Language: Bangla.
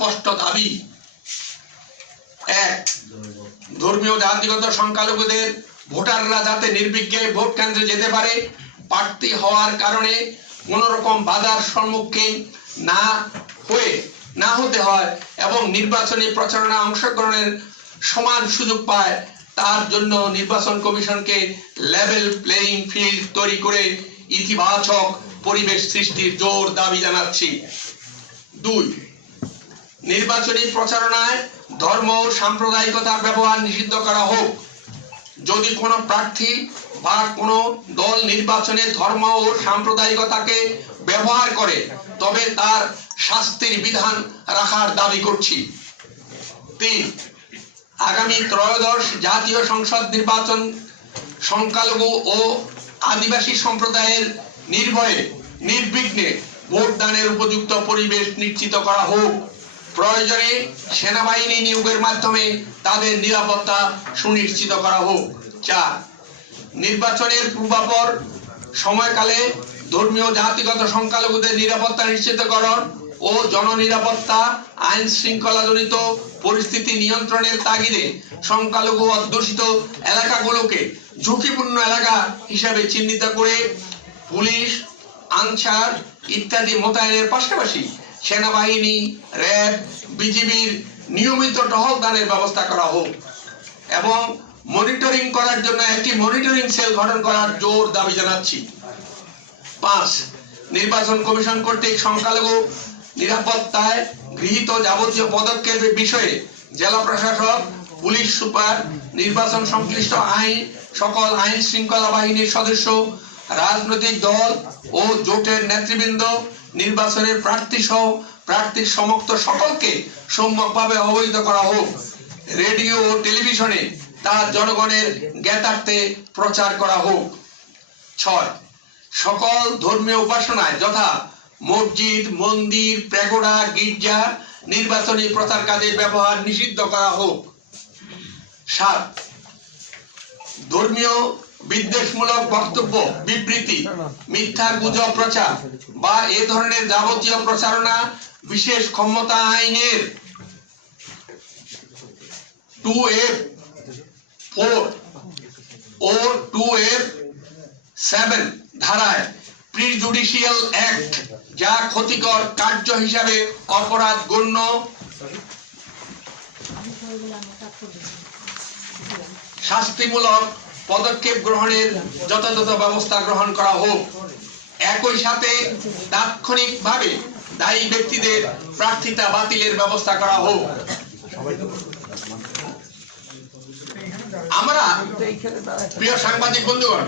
স্পষ্ট দাবি। এক, ধর্মীয় জাতিগত সংখ্যালঘুদের ভোটাররা যাতে নির্বিঘ্নে ভোট কেন্দ্রে যেতে পারে, প্রার্থী হওয়ার কারণে কোন রকম বাধার সম্মুখীন না হতে হয় এবং নির্বাচনী প্রচারণা অংশগ্রহণের সমান সুযোগ পায়, তার জন্য নির্বাচন কমিশনকে লেভেল প্লেইং ফিল্ড তৈরি করে ইতিবাচক পরিবেশ সৃষ্টির জোর দাবি জানাচ্ছি। 2, নির্বাচনী প্রচারণায় ধর্ম ও সাম্প্রদায়িকতার ব্যবহার নিষিদ্ধ করা হোক। যদি কোনো প্রার্থী বা কোনো দল নির্বাচনে ধর্ম ও সাম্প্রদায়িকতাকে ব্যবহার করে তবে তার শাস্তির বিধান রাখার দাবি করছি। 3, আগামী ত্রয়োদশ জাতীয় সংসদ নির্বাচন সংখ্যালঘু ও আদিবাসী সম্প্রদায়ের নির্বিঘ্নে ভোটদানের উপযুক্ত পরিবেশ নিশ্চিত করা হোক। প্রয়োজনে সেনাবাহিনী নিয়োগের মাধ্যমে তাদের নিরাপত্তা সুনিশ্চিত করা হোক। 4, নির্বাচনের পূর্বাপর সময়কালে ধর্মীয় জাতিগত সংখ্যালঘুদের নিরাপত্তা নিশ্চিতকরণ ও জননিরাপত্তা, আইন শৃঙ্খলাজনিত পরিস্থিতি নিয়ন্ত্রণের তাগিদে সংখ্যালঘু অধ্যুষিত এলাকাগুলোকে ঝুঁকিপূর্ণ এলাকা হিসাবে চিহ্নিত করে পুলিশ, আনসার ইত্যাদি মোতায়েনের পাশাপাশি সেনাবাহিনী, র্যাব, বিজিবির নিয়মিত টহলদানের ব্যবস্থা করা হোক এবং মনিটরিং করার জন্য একটি মনিটরিং সেল গঠন করার জোর দাবি জানাচ্ছি। 5, নির্বাচন কমিশন কর্তৃক সংখ্যালঘু নিরাপত্তায় গৃহীত যাবতীয় পদক্ষেপের বিষয়ে জেলা প্রশাসক, পুলিশ সুপার, নির্বাচন সংশ্লিষ্ট সকল আইন শৃঙ্খলা বাহিনীর সদস্য, রাজনৈতিক দল ও জোটের নেতৃবৃন্দ, নির্বাচনের প্রার্থী সহ প্রার্থীর সমস্ত সকলকে সম্যকভাবে অবহিত করা হোক। রেডিও ও টেলিভিশনে তার জনগণের জ্ঞাতার্থে প্রচার করা হোক। 6, সকল ধর্মীয় উপাসনায় যথা মসজিদ, মন্দির, প্যাগোডা, গির্জা নির্বাচনী প্রচার কাজে ব্যবহার নিষিদ্ধ করা হোক। 7, ধর্মীয় বিদ্বেষমূলক বক্তব্য, বিবৃতি, মিথ্যা গুজব প্রচার বা এ ধরনের যাবতীয় প্রচারণা বিশেষ ক্ষমতা আইনের 2F4 ও 2F7 ধারায় প্রিজুডিশিয়াল অ্যাক্ট, যা ক্ষতিকর কার্য হিসাবে অপরাধ গণ্য, শাস্তিমূলক পদক্ষেপ গ্রহণের যথাযথ ব্যবস্থা গ্রহণ করা হোক। একই সাথে তাৎক্ষণিকভাবে দায়ী ব্যক্তিদের প্রার্থিতা বাতিলের ব্যবস্থা করা হোক। আমরা প্রিয় সাংবাদিক বন্ধুগণ,